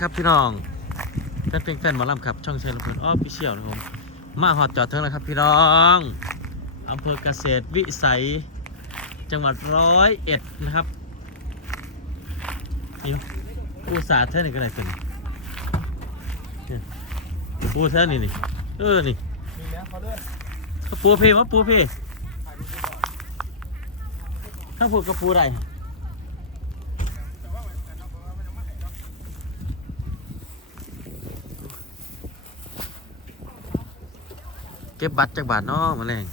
ครับพี่น้องแฟนเพลงแฟนหมอลำครับ ช่องเชลเพลินอ้อพิเชียลนะครับผมมาหอดจอดเทิงแล้วครับพี่น้องอำเภอเกษตรวิสัย จังหวัดร้อยเอ็ดนะครับนี่ปูสาดเท่านี่ก็ได้เป็นปูเท่านี่นี่เออนี่ปูเพมาปูเพข้างพูดกระปูอะไร เก็บบัตรจากบาทเนาะมาแรง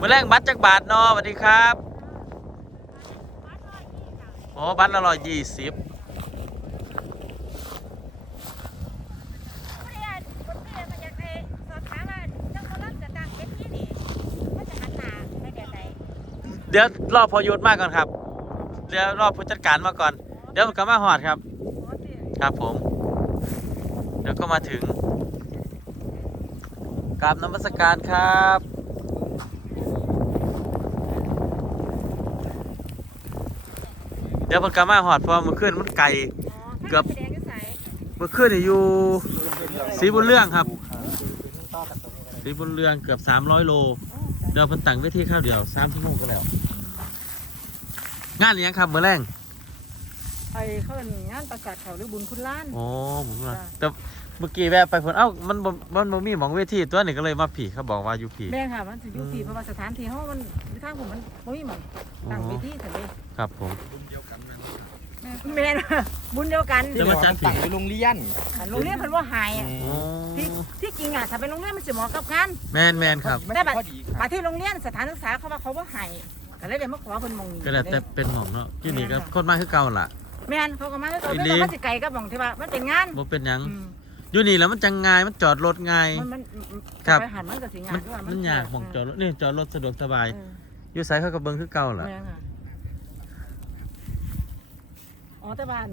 มาแรงบัตรจากบาทเนาะสวัสดีครับอ๋อบัตรละร้อยยี่สิบเดี๋ยวรอบพอยุทธมาก่อนครับ เดี๋ยวรอผู้จัดการมาก่อน เดี๋ยวมันก็มาหอดครับ ครับผม เดี๋ยวก็มาถึงกราบนมัสการครับ เดี๋ยวมันก็มาหอดพราะว่ามันขึ้นมันไกลเกือบมันขึ้นอยู่สีบุญเรื่องครับ สีบุญเรื่องเกือบ 300 โล เดี๋ยวพนตั้งเวทีข้าวเดียว3ชั่วโมงก็แล้ว งานนี้ยังครับเมื่อแรง ไอ้เขาเป็นงานประกาศเขาหรือบุญคุณล้าน โอ้ผมว่าจ้ะ แต่เมื่อกี้แวะไปเพิ่นเอ้ามันบ่มันบ่มีหมองเวทีตัวนี้ก็เลยมาผีเขาบอกว่าอยู่ผี แม่ค่ะมันจะอยู่ที่เพราะว่าสถานที่เขามันทางผมมันไม่มีหมองตั้งเวทีแต่เลยครับผม แม่น่ะบุญเดียวกันจะมาจัดผีตั้งไปโรงเรียนอันโรงเรียนเพิ่นว่าหายอะโอ้ที่ที่จริงอะถ้าเป็นโรงเรียนมันสิเหมาะกับงาน แมนแมนครับได้บัตร พอดีคมารับที่โรงเรียนสถานศึกษาเขาว่าเขาว่าหายก็เลยเดี๋ยวมาขอเพิ่นหมองนี้ก็แล้วแต่เป็นหมองเนาะที่นี่ก็คนมาคือเก่าล่ะ แม่นเขาก็มาให้เขาอีเรื่หลีองมันสิไกลกับหมองที่ว่ามันเป็นงานบ่เป็นหยังอืมอยู่นี่แล้วมันจังง่ายมันจอดรถง่าย มันมันครับ ไปหันมันก็สิงามันนด้วยมันยากหมองจอดรถนี่จอดรถสะดวกสบาย เอออยู่ไสเขาก็เบิ่งคือเก่าล่ะ แม่นค่ะอ๋อแต่บ้าน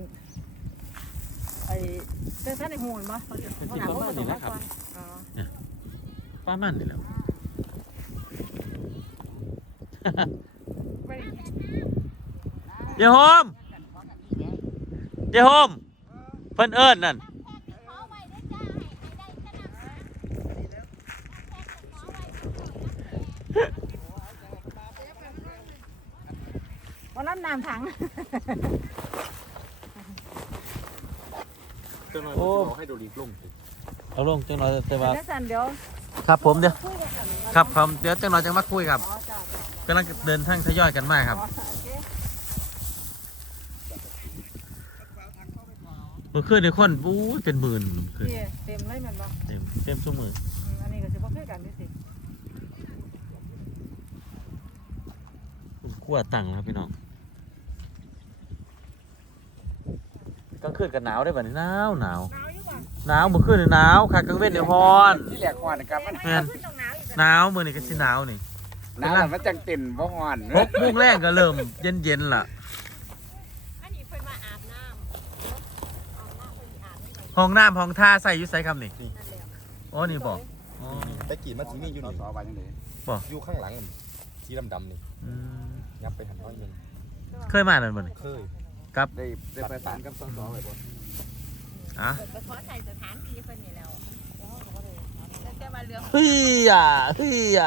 ไอ้เจ้าท่านในหูนบ่เขาจะเขาถามว่าเขาต้องว่าก่อนอ๋อป้ามันนี่แหล้วไม่ได้ เดี๋ยวโฮม เดี๋ยวโฮมเพิ่นเอิ้นนั่นวันนั้นน้ำถังโอ้ให้ดูรีบลงเอาลงจังหน่อยแต่ว่าแล้วสันเดี๋ยวครับผมเดี๋ยว คุยกันครับผมเดี๋ยวจังหน่อยจังมาคุยครับอ๋อจ้าจ้ากำลังเดินทางทยอยกันมาครับอ๋อโอเค เมื่อคืนในคนอู้ยเป็นหมื่นเมื่อคืนเต็มเต็มเลยแมันบ่เต็มเต็มทุกมืออืมอันนี้ก็สิบ่คุยกันนี่สิขั้วตังค์นะครับพี่น้องกลางคืนกันหนาวได้ป่ะนี่หนาวหนาวหนาวอยู่บ่หนาวเมื่อคืนนี่หนาวค่ะกลางเว้นเดี๋ยวร้อนที่แหลกหอนนะครับมันแม่นขึ้นตรงหนาวอีกหนาวมือนี่ก็สิหนาวนี่น้ำมันจังเต็นเพราะหอนหกโมงแรกก็เริ่มเย็นเย็นๆล่ะ อันนี้เพิ่นมาอาบน้ำเอาน้ำเพิ่นอาบให้หน่อยห้องน้ำห้องท่าใส่อยุ่ใส่คำนี่นั่นแหละอ๋อนี่บอกอ๋อแต่กี่มันสิมีอยู่นี่สอไว้ยังไงอยู่ข้างหลังนี่สีดำๆนี่อืมยับไปหันน้อยหนึง เคยมาแล้วบ่นี่เคยครับได้ได้ประสานกับสสไว้บ่อะไปขอใส่สถานที่เพิ่นนี่แล้วแล้วแต่ว่าเรื่องเฮียเฮีย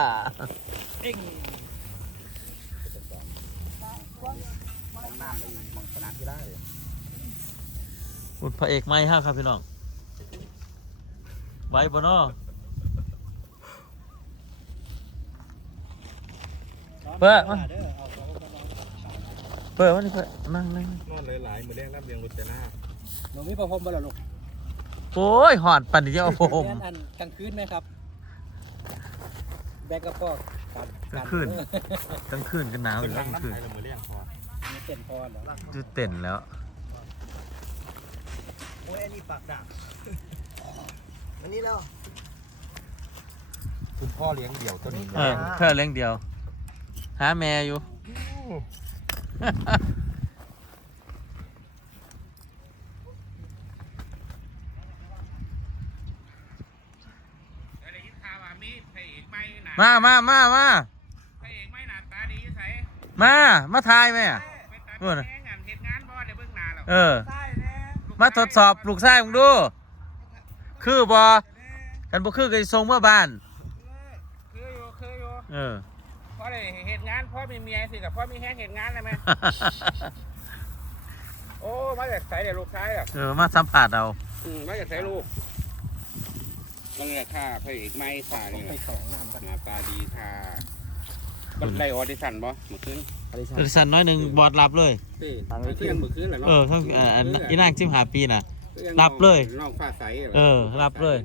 ห้องน้ำในมองสนามที่ได้เลย อุดพระเอกไม้ห้าครับพี่น้องไว้ปะเนาะเปิดมาเปิดมานี่เปิดนั่งนั่งนอนหลายๆมือแรกรับเรียงรถจะหน้าหนูมีประพรมบ่ล่ะลูกโอ้ยหอดปั่นเดียวผมเรียนอันกลางคืนไหมครับ แบกกระปอกกันกลางคืนกลางคืนกันหนาวอยู่แล้วกลางคืนมือแรกพอมีเต็นพอเหรอจุดเต้นแล้วโอ้ยอันนี้ปากดักวันนี้แล้วคุณพ่อเลี้ยงเดี่ยวต้นนี้เออเพื่อเลี้ยงเดียว หาแม่อยู่ ได้ยินข่าวว่ามีพระเอกใหม่หนามา มา มา มา พระเอกใหม่หน้าตาดีอยู่ไสมา มาทายแม่ ไปตัดเออ แม่งานเหตุงานบ่ได้เบิ่งหน้าหรอกเออ มาทดสอบลูกชายมึงดู คือบ่กันบ่คือก็สิส่งเมื่อบ้าน คืออยู่คืออยู่เออพอได้เหตุงานพ่อมีเมียสิแต่พ่อมีแฮงเหตุงานได้ไหมโอ้มาจากไสเดี๋ยวลูกชายอะเออมาสัมผัสเอาอืมมาจากไสลูกนั่นแหละค่ะพระเอกไม่ค่ะนี่แหละหน้าตาดีค่ะ บันไดออดิชั่นบ่เมื่อคืนบริษัทน้อยหนึ่งบอดรับเลยสิเมื่อคืนเมื่อคืนแหละเนาะเออทั้งอ่าอันอีนางจิ้มหาปีน่ะ รับเลยน้องฟ้าใสหรเออ รับเลย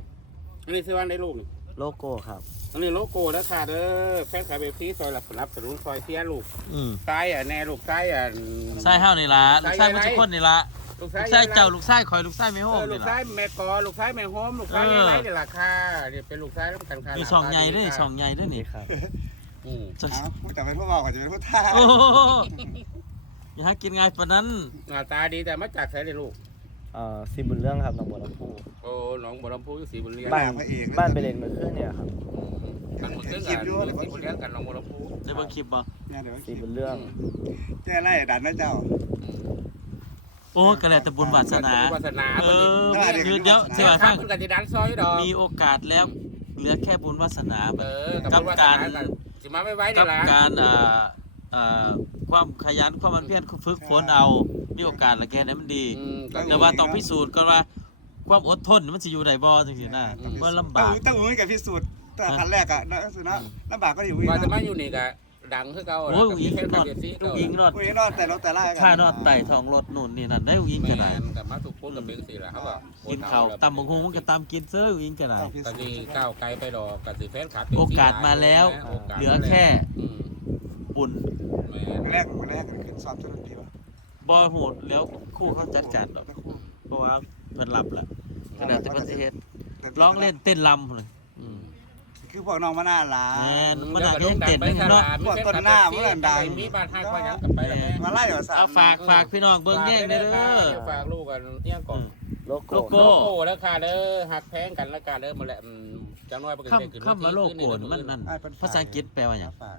อันนี้ซื้อวันได้ลูกนี่โลโก้ครับอันนี้โลโก้แล้วค่ะเด้อแฟนคลับเอฟซีซอยหลับสนับสนุนซอยเสียลูกอืมซ้ายอะแน่ลูกซ้ายอะไส้เฮานี่ล่ะลูกไส้มันทุกคนนี่ล่ะลูกลูซ้ายกไส้เจ้าลูกไส้คอยลูกไส้ไม่โฮเอมอลูนี่กล่ะซ้ายแม่กอลูกซ้ายแม่โฮมลูกซ้ายเออแม่ไรนี่แหละค่ะเนี่ยเป็นลูกซ้ายแล้วกันค่ะมีช่องใหญ่เด้วยช่องใหญ่เด้วยนี่ครับ อืมช่องเอาผู้จับเป็นผู้บอกก่อนจะเป็นผู้ท่าโอ้โหอย่าหากินง่ายปานนั้นหน้าตาดีแต่มาจากไสเลยลูก เอ่อซีบุญเรื่องครับหนองบัวลำพูโอ้หนองบัวลำพูอยู่สีบุญเลี้ยงบ้านบ้านไปเรียนเมื่อคืนเนี่ยครับกันหมดเรื่องกันอยู่สีบุญเลี้ยงกันหนองบัวลำพูได้เบิ่งคลิปบ่เนี่ยเดี๋ยวซีบุญเรื่องแจ้ไล่ดันนะเจ้าโอ้ก็แล้วแต่บุญวาสนาบุญวาสนาเอเพิ่นนี่อคือเดี๋ยวสิเสียว่าข้าฟังเพิ่นกันสิดันซอยดอกมีโอกาสแล้ว เหลือแค่บุญวาสนาเออกับกับบุญวาสการนากัน สิมาไม่ไว้กันี่บล่ะการอ่าอ่าความขยันความมันเพียรฝึกฝนเอามีโอกาสละแค่นั้นมันดี อืมแต่ว่าต้องพิสูจน์ก่อนว่า ความอดทนมันสิอยู่ได้บ่จังซี่นะเมื่อลำบากต้องอุ้ยกับพิสูจน์ตั้งแต่ขั้นแรกอะนะสุนะลำบากก็อยู่อุ้ยว่าจะนะมาอยู่นี่ก็ ดังคือเก่าโอ้ยกับอิงแฟนนคลัอบเอฟซีดอิงนอดอุ้ยนอนแต่เราแต่ไล่กันค่านอดไต่ท้องรถนู่นนี่นั่นได้อิงแม่ก็ได้นกับมาสุกพูดกับเป็นสิล่ะเขาบอกกินข้าวตำบักหุ่งมันก็ตำกินเซ้ออิงก็ได้ต้องพิตอนสูจนี้น์ก้าวไกลไปดอกกับสิแฟนคลับโอกาสมาแล้วโอกาสเหลือแค่อืมบุญแม่นแรกแรกขึ้นสอบทุนทีวะบ่โหดแล้วครู่เขาจัดการดอกเพราะว่าเพิ่นหลับละขนาดแต่เพิ่นสิเฮ็ดร้องเล่นเต้นรำพุ่นเลยอืม คือพวกน้องมาหน้าร้าแม่นนมันน่าจะยังเต้นอยู่เนาะพวกต้นหน้าพวกอันดังมีบ้านห้างก็ยังกลับไปแล้วแม่มาไล่เหรอสามเอาฝากฝากพี่น้องเบิ่งแย่งเด้อฝากลูกกันเนี่ยก่อนโลโก้โลโก้โลโก้แล้วค่ะเด้อหักแพงกันแล้วกันเด้อมาแหละอืมจังน้อยปกติได้ขึ้นคำคำว่าโลโก้นี่มันนั่นภาษาอังกฤษแปลว่าหยังฝาก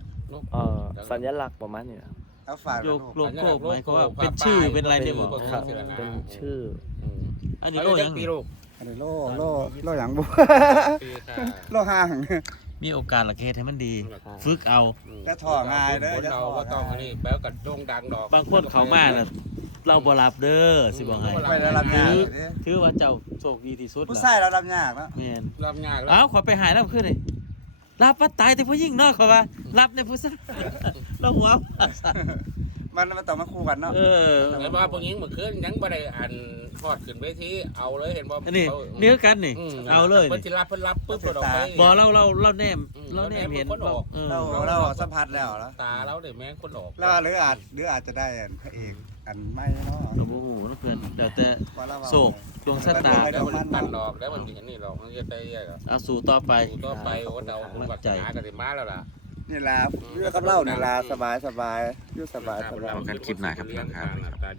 เอ่อสัญลักษณ์ประมาณนี้ครับเอาฝากโลโลโก้หมายความว่าเป็นชื่อเป็นอะไรเนี่ยบ่ครับเป็นชื่ออืมอันนี้อาโลยุหจัยังกปีนี่ลูก อันนี้โล่โล่โล่อย่างบุปีค่ะโล่ห่าง มีโอกาสละเคให้มันดีครับฝึกเอา จะถอดง่ายเด้อคนจะเราถอดว่าต้องง่ายอันนี้แปลว่ากัโด่งดังดอก บางคนเขามาน่ะเราบ่รับเด้อสิบอกให้ไปแล้วรับยากถือเลยถือว่าเจ้าโชคดีที่สุดผู้ล่ะชายเรารับยากแล้วแม่นรับยากแล้ว เอ้าขอไปหายแล้วขึ้นเลยรับว่าตายแต่ผู้หญิงเนาะเขาว่ารับในผู้ชายเราหัว มันมันต้องมาคู่กันเนาะเออเห็นว่าพวกนี้เมื่อคืนยังบ่ได้อันทอดขึ้นเวทีเอาเลยเห็นบ่อันนี้เนื้อกันนี่ มเอาเลย เพิ่นนี่สิรับเพิ่นรับปุ๊บเพิ่นออกไปบอกเราเราเราแนมอืมเราแนมเห็นเราแนมคนออกเออเราเราสัมผัสแล้วแล้วตาเราเด้แม่งคนออกแล้วหรืออาจหรืออาจจะได้อันพระเอกอันไม่เนาะเราบ่ฮู้นะเพื่อนเดี๋ยวแต่ว่าเราว่าโศกดวงชะตาแล้วมันตันดอกแล้วมันเห็นนี่ดอกมันจะไปเรื่อยๆเอาสู่ต่อไป อยู่ต่อไปโอ้เดาคุณวัฒนากันสิมาแล้วล่ะ นี่ล่ะเรื่องกับเล่านี่ล่ะสบายสบายอยู่สบายสบายเอากันคลิปหน้าครับพี่น้องครับ